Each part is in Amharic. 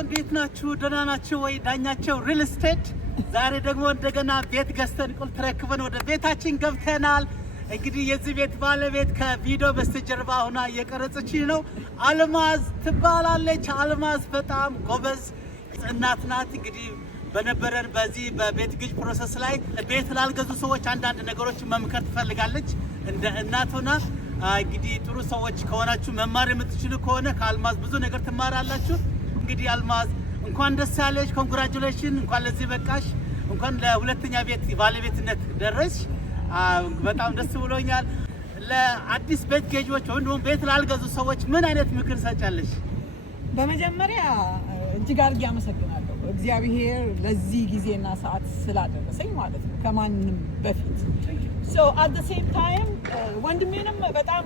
እንዴት ናችሁ? ደህና ናችሁ ወይ? ዳኛቸው ሪል ስቴት ዛሬ ደግሞ እንደገና ቤት ገዝተን ቁልፍ ተረክበን ወደ ቤታችን ገብተናል። እንግዲህ የዚህ ቤት ባለቤት ከቪዲዮ በስተጀርባ ሆና እየቀረጸች ነው። አልማዝ ትባላለች። አልማዝ በጣም ጎበዝ እናት ናት። እንግዲህ በነበረን በዚህ በቤት ግዥ ፕሮሰስ ላይ ቤት ላልገዙ ሰዎች አንዳንድ ነገሮች መምከር ትፈልጋለች። እንደ እናት ሆና እንግዲህ ጥሩ ሰዎች ከሆናችሁ መማር የምትችሉ ከሆነ ከአልማዝ ብዙ ነገር ትማራላችሁ። እንግዲህ አልማዝ እንኳን ደስ ያለሽ፣ ኮንግራቹሌሽን፣ እንኳን ለዚህ በቃሽ፣ እንኳን ለሁለተኛ ቤት ባለቤትነት ደረስሽ። በጣም ደስ ብሎኛል። ለአዲስ ቤት ገዢዎች ወይም ደግሞ ቤት ላልገዙ ሰዎች ምን አይነት ምክር ሰጫለሽ? በመጀመሪያ እጅግ አድርጌ አመሰግናለሁ እግዚአብሔር ለዚህ ጊዜና ሰዓት ስላደረሰኝ ማለት ነው ከማንም በፊት። so at the same time ወንድሜንም በጣም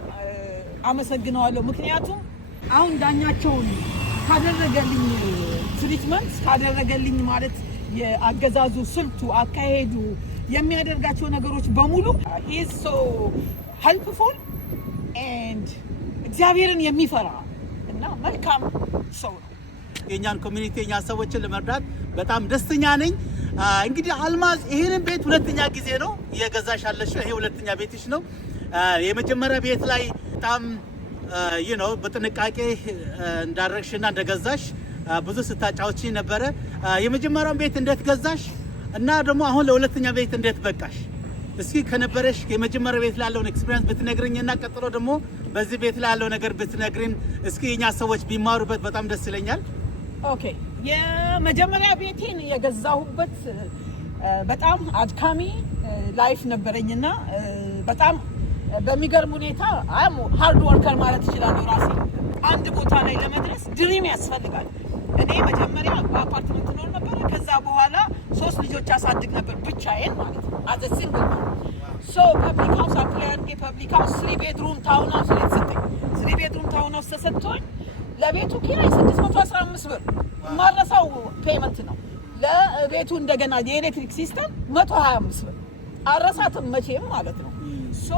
አመሰግናለሁ። ምክንያቱም አሁን ዳኛቸውን ካደረገልኝ ትሪትመንት ካደረገልኝ ማለት የአገዛዙ ስልቱ አካሄዱ የሚያደርጋቸው ነገሮች በሙሉ he is so helpful and እግዚአብሔርን የሚፈራ እና መልካም ሰው ነው። የኛን ኮሚኒቲ የኛ ሰዎችን ለመርዳት በጣም ደስተኛ ነኝ። እንግዲህ አልማዝ ይሄንን ቤት ሁለተኛ ጊዜ ነው የገዛሽ ያለሽው። ይሄ ሁለተኛ ቤትሽ ነው። የመጀመሪያ ቤት ላይ በጣም በጥንቃቄ እንዳረግሽና እንደገዛሽ ብዙ ስታጫውቺ ነበረ። የመጀመሪያውን ቤት እንዴት ገዛሽ እና ደግሞ አሁን ለሁለተኛ ቤት እንዴት በቃሽ? እስኪ ከነበረሽ የመጀመሪያ ቤት ላይ ያለውን ኤክስፒሪየንስ ብትነግሪኝና ቀጥሎ ደግሞ በዚህ ቤት ላይ ያለው ነገር ብትነግሪን እስኪ የኛ ሰዎች ቢማሩበት በጣም ደስ ይለኛል። ኦኬ፣ የመጀመሪያ ቤቴን የገዛሁበት በጣም አድካሚ ላይፍ ነበረኝና በጣም በሚገርም ሁኔታ ሃርድ ወርከር ማለት እችላለሁ ራሴ። አንድ ቦታ ላይ ለመድረስ ድሪም ያስፈልጋል። እኔ መጀመሪያ በአፓርትመንት ኖር ነበር። ከዛ በኋላ 3 ልጆች አሳድግ ነበር ብቻዬን ማለት ነው as a single mom. so ፐብሊክ ሃውስ አፕላይ አድርጌ ፐብሊክ ሃውስ 3 ቤድሩም ታውን ሃውስ ተሰጠኝ። 3 ቤድሩም ታውን ሃውስ ተሰጥቶኝ ለቤቱ ኪራይ 615 ብር ማረሳው ፔመንት ነው። ለቤቱ እንደገና የኤሌክትሪክ ሲስተም 125 ብር አረሳትም መቼም ማለት ነው። ሶ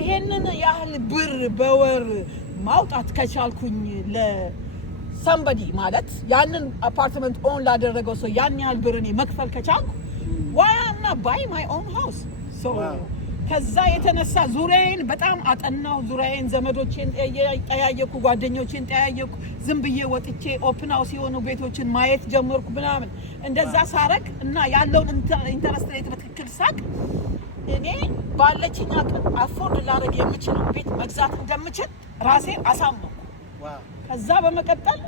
ይሄንን ያህል ብር በወር ማውጣት ከቻልኩኝ ለሰምበዲ ማለት ያንን አፓርትመንት ኦን ላደረገው ሰው ያን ያህል ብር እኔ መክፈል ከቻልኩ why I'm not buying my own house? so ከዛ የተነሳ ዙሪያዬን በጣም አጠናው። ዙሪያዬን ዘመዶቼን ጠያየኩ፣ ጓደኞቼን ጠያየኩ። ዝም ብዬ ወጥቼ ኦፕን ሃውስ የሆኑ ቤቶችን ማየት ጀመርኩ ምናምን። እንደዛ ሳረግ እና ያለውን ኢንተረስት ሬት በትክክል ሳቅ እኔ ባለችኝ አቅም አፎርድ ላደርግ የምችለው ቤት መግዛት እንደምችል ራሴን አሳመንኩ። ከዛ በመቀጠል